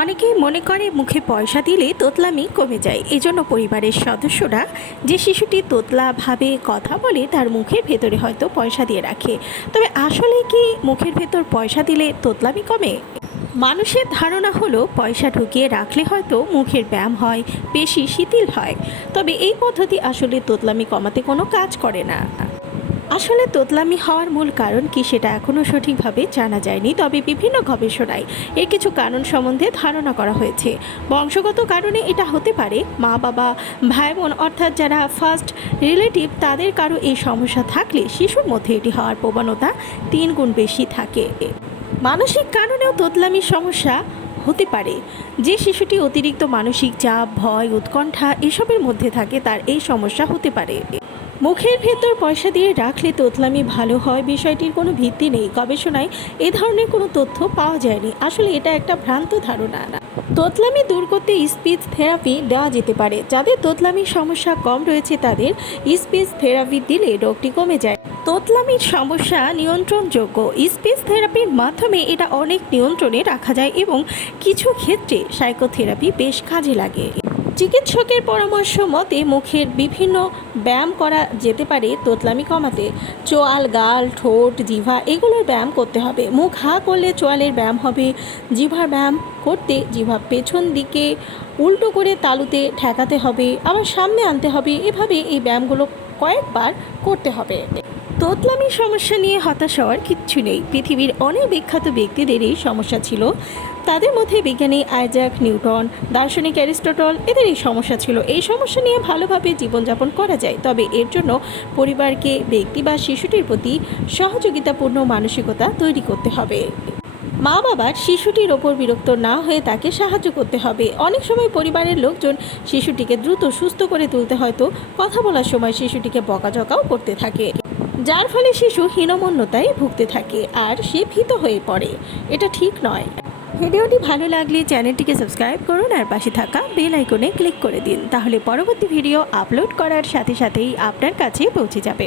অনেকেই মনে করে মুখে পয়সা দিলে তোতলামি কমে যায়। এজন্য পরিবারের সদস্যরা যে শিশুটি তোতলাভাবে কথা বলে, তার মুখের ভেতরে হয়তো পয়সা দিয়ে রাখে। তবে আসলে কি মুখের ভেতর পয়সা দিলে তোতলামি কমে? মানুষের ধারণা হলো, পয়সা ঢুকিয়ে রাখলে হয়তো মুখের ব্যায়াম হয় পেশি শিথিল হয়। তবে এই পদ্ধতি আসলে তোতলামি কমাতে কোনো কাজ করে না। আসলে তোতলামি হওয়ার মূল কারণ কি সেটা এখনও সঠিকভাবে জানা যায়নি, তবে বিভিন্ন গবেষণায় এর কিছু কারণ সম্বন্ধে ধারণা করা হয়েছে। বংশগত কারণে এটা হতে পারে মা বাবা ভাই বোন অর্থাৎ যারা ফার্স্ট রিলেটিভ তাদের কারও এই সমস্যা থাকলে শিশুর মধ্যে এটি হওয়ার প্রবণতা তিন গুণ বেশি থাকে। মানসিক কারণেও তোতলামির সমস্যা হতে পারে। যে শিশুটি অতিরিক্ত মানসিক চাপ, ভয়, উৎকণ্ঠা এসবের মধ্যে থাকে তার এই সমস্যা হতে পারে। মুখের ভেতর পয়সা দিয়ে রাখলে তোতলামি ভালো হয়, বিষয়টির কোনো ভিত্তি নেই। গবেষণায় এ ধরনের কোনো তথ্য পাওয়া যায়নি। আসলে এটা একটা ভ্রান্ত ধারণা। না তোতলামি দূর করতে স্পিচ থেরাপি দেওয়া যেতে পারে। যাদের তোতলামির সমস্যা কম রয়েছে, তাদের স্পিচ থেরাপি দিলে রোগটি কমে যায়। তোতলামির সমস্যা নিয়ন্ত্রণযোগ্য। স্পিচ থেরাপির মাধ্যমে এটা অনেক নিয়ন্ত্রণে রাখা যায় এবং কিছু ক্ষেত্রে সাইকোথেরাপি বেশ কাজে লাগে। চিকিৎসকের পরামর্শ মতে, মুখের বিভিন্ন ব্যায়াম করা যেতে পারে তোতলামি কমাতে। চোয়াল, গাল, ঠোঁট, জিভা এগুলোর ব্যায়াম করতে হবে। মুখ হা করলে চোয়ালের ব্যায়াম হবে। জিভার ব্যায়াম করতে জিভা পেছন দিকে উল্টো করে তালুতে ঠেকাতে হবে। আবার সামনে আনতে হবে। এভাবে এই ব্যায়ামগুলো কয়েকবার করতে হবে। তোতলামির সমস্যা নিয়ে হতাশ হওয়ার কিচ্ছু নেই। পৃথিবীর অনেক বিখ্যাত ব্যক্তিদের এই সমস্যা ছিল। তাদের মধ্যে বিজ্ঞানী আইজাক নিউটন, দার্শনিক অ্যারিস্টটল, এদের এই সমস্যা ছিল। এই সমস্যা নিয়ে ভালোভাবে জীবনযাপন করা যায়। তবে এর জন্য পরিবারকে, ব্যক্তি বা শিশুটির প্রতি সহযোগিতাপূর্ণ মানসিকতা তৈরি করতে হবে। মা বাবার শিশুটির ওপর বিরক্ত না হয়ে তাকে সাহায্য করতে হবে। অনেক সময় পরিবারের লোকজন শিশুটিকে দ্রুত সুস্থ করে তুলতে হয়তো কথা বলার সময় শিশুটিকে বকাঝকাও করতে থাকে। যার ফলে শিশু হীনমন্যতায় ভুগতে থাকে আর সে ভীত হয়ে পড়ে। এটা ঠিক নয়। ভিডিওটি ভালো লাগলে চ্যানেলটিকে সাবস্ক্রাইব করুন আর পাশে থাকা বেল আইকনে ক্লিক করে দিন। তাহলে পরবর্তী ভিডিও আপলোড করার সাথে সাথেই আপনার কাছে পৌঁছে যাবে।